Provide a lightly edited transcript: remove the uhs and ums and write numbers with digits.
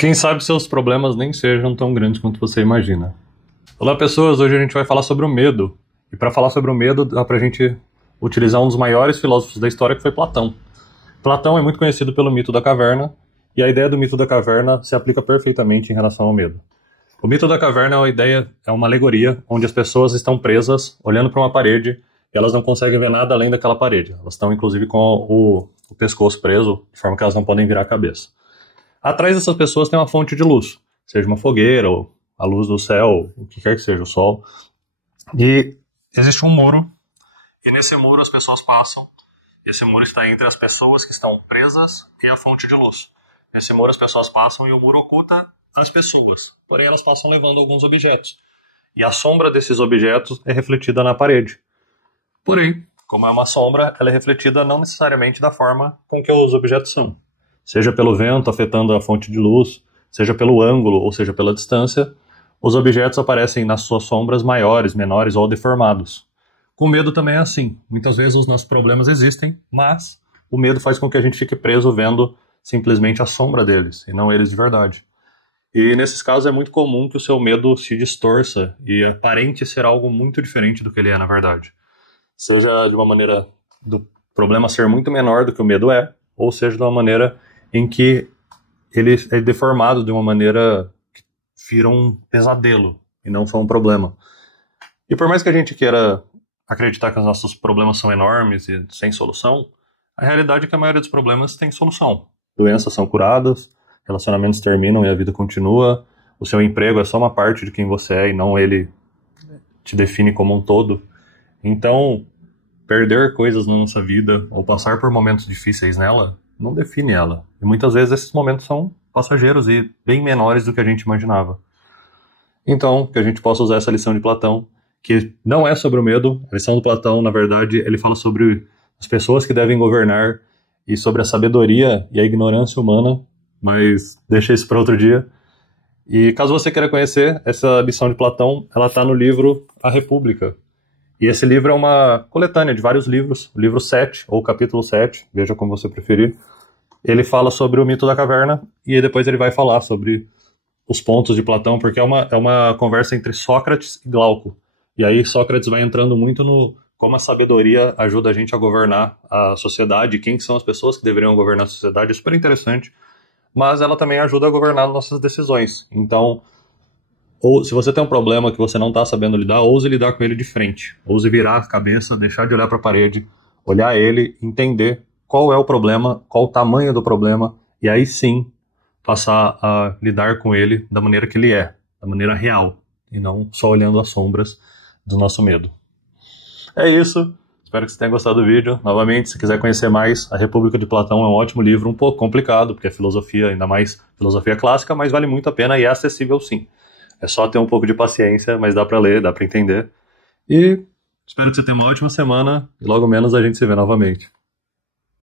Quem sabe seus problemas nem sejam tão grandes quanto você imagina. Olá pessoas, hoje a gente vai falar sobre o medo. E para falar sobre o medo, dá pra gente utilizar um dos maiores filósofos da história, que foi Platão. Platão é muito conhecido pelo mito da caverna, e a ideia do mito da caverna se aplica perfeitamente em relação ao medo. O mito da caverna é uma alegoria onde as pessoas estão presas, olhando para uma parede, e elas não conseguem ver nada além daquela parede. Elas estão inclusive com o pescoço preso, de forma que elas não podem virar a cabeça. Atrás dessas pessoas tem uma fonte de luz, seja uma fogueira, ou a luz do céu, o que quer que seja, o sol. E existe um muro, e nesse muro as pessoas passam. Esse muro está entre as pessoas que estão presas e a fonte de luz. Nesse muro as pessoas passam e o muro oculta as pessoas, porém elas passam levando alguns objetos. E a sombra desses objetos é refletida na parede. Porém, como é uma sombra, ela é refletida não necessariamente da forma com que os objetos são. Seja pelo vento afetando a fonte de luz, seja pelo ângulo ou seja pela distância, os objetos aparecem nas suas sombras maiores, menores ou deformados. Com medo também é assim. Muitas vezes os nossos problemas existem, mas o medo faz com que a gente fique preso vendo simplesmente a sombra deles, e não eles de verdade. E nesses casos é muito comum que o seu medo se distorça e aparente ser algo muito diferente do que ele é na verdade. Seja de uma maneira do problema ser muito menor do que o medo é, ou seja de uma maneira em que ele é deformado de uma maneira que vira um pesadelo e não só um problema. E por mais que a gente queira acreditar que os nossos problemas são enormes e sem solução, a realidade é que a maioria dos problemas tem solução. Doenças são curadas, relacionamentos terminam e a vida continua, o seu emprego é só uma parte de quem você é e não ele te define como um todo. Então, perder coisas na nossa vida ou passar por momentos difíceis nela não define ela. E muitas vezes esses momentos são passageiros e bem menores do que a gente imaginava. Então, que a gente possa usar essa lição de Platão, que não é sobre o medo. A lição do Platão, na verdade, ele fala sobre as pessoas que devem governar e sobre a sabedoria e a ignorância humana, mas deixa isso para outro dia. E caso você queira conhecer essa lição de Platão, ela está no livro A República. E esse livro é uma coletânea de vários livros, o livro 7, ou capítulo 7, veja como você preferir. Ele fala sobre o mito da caverna, e depois ele vai falar sobre os pontos de Platão, porque é uma conversa entre Sócrates e Glauco. E aí Sócrates vai entrando muito no como a sabedoria ajuda a gente a governar a sociedade, quem são as pessoas que deveriam governar a sociedade, é super interessante, mas ela também ajuda a governar nossas decisões. Então, ou se você tem um problema que você não está sabendo lidar, ouse lidar com ele de frente. Ouse virar a cabeça, deixar de olhar para a parede, olhar ele, entender qual é o problema, qual o tamanho do problema, e aí sim passar a lidar com ele da maneira que ele é, da maneira real, e não só olhando as sombras do nosso medo. É isso. Espero que você tenha gostado do vídeo. Novamente, se quiser conhecer mais, A República de Platão é um ótimo livro, um pouco complicado, porque é filosofia, ainda mais filosofia clássica, mas vale muito a pena e é acessível sim. É só ter um pouco de paciência, mas dá pra ler, dá pra entender. E espero que você tenha uma ótima semana e logo menos a gente se vê novamente.